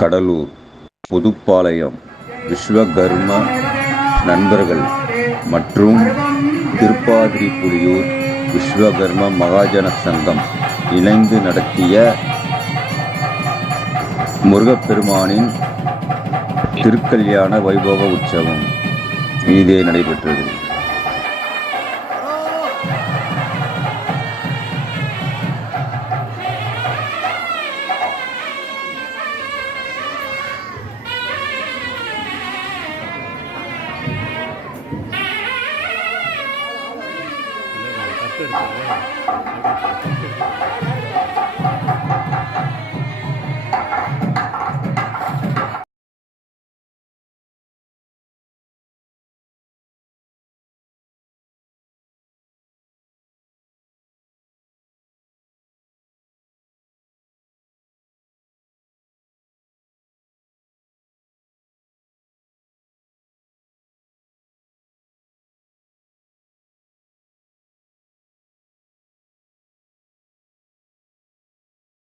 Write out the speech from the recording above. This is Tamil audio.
கடலூர் புதுப்பாளையம் விஸ்வகர்ம நண்பர்கள் மற்றும் திருப்பாதிரிப்புலியூர் விஸ்வகர்ம மகாஜன சங்கம் இணைந்து நடத்திய முருகப்பெருமானின் திருக்கல்யாண வைபவ உற்சவம். இதே நடைபெற்றது. 这里的，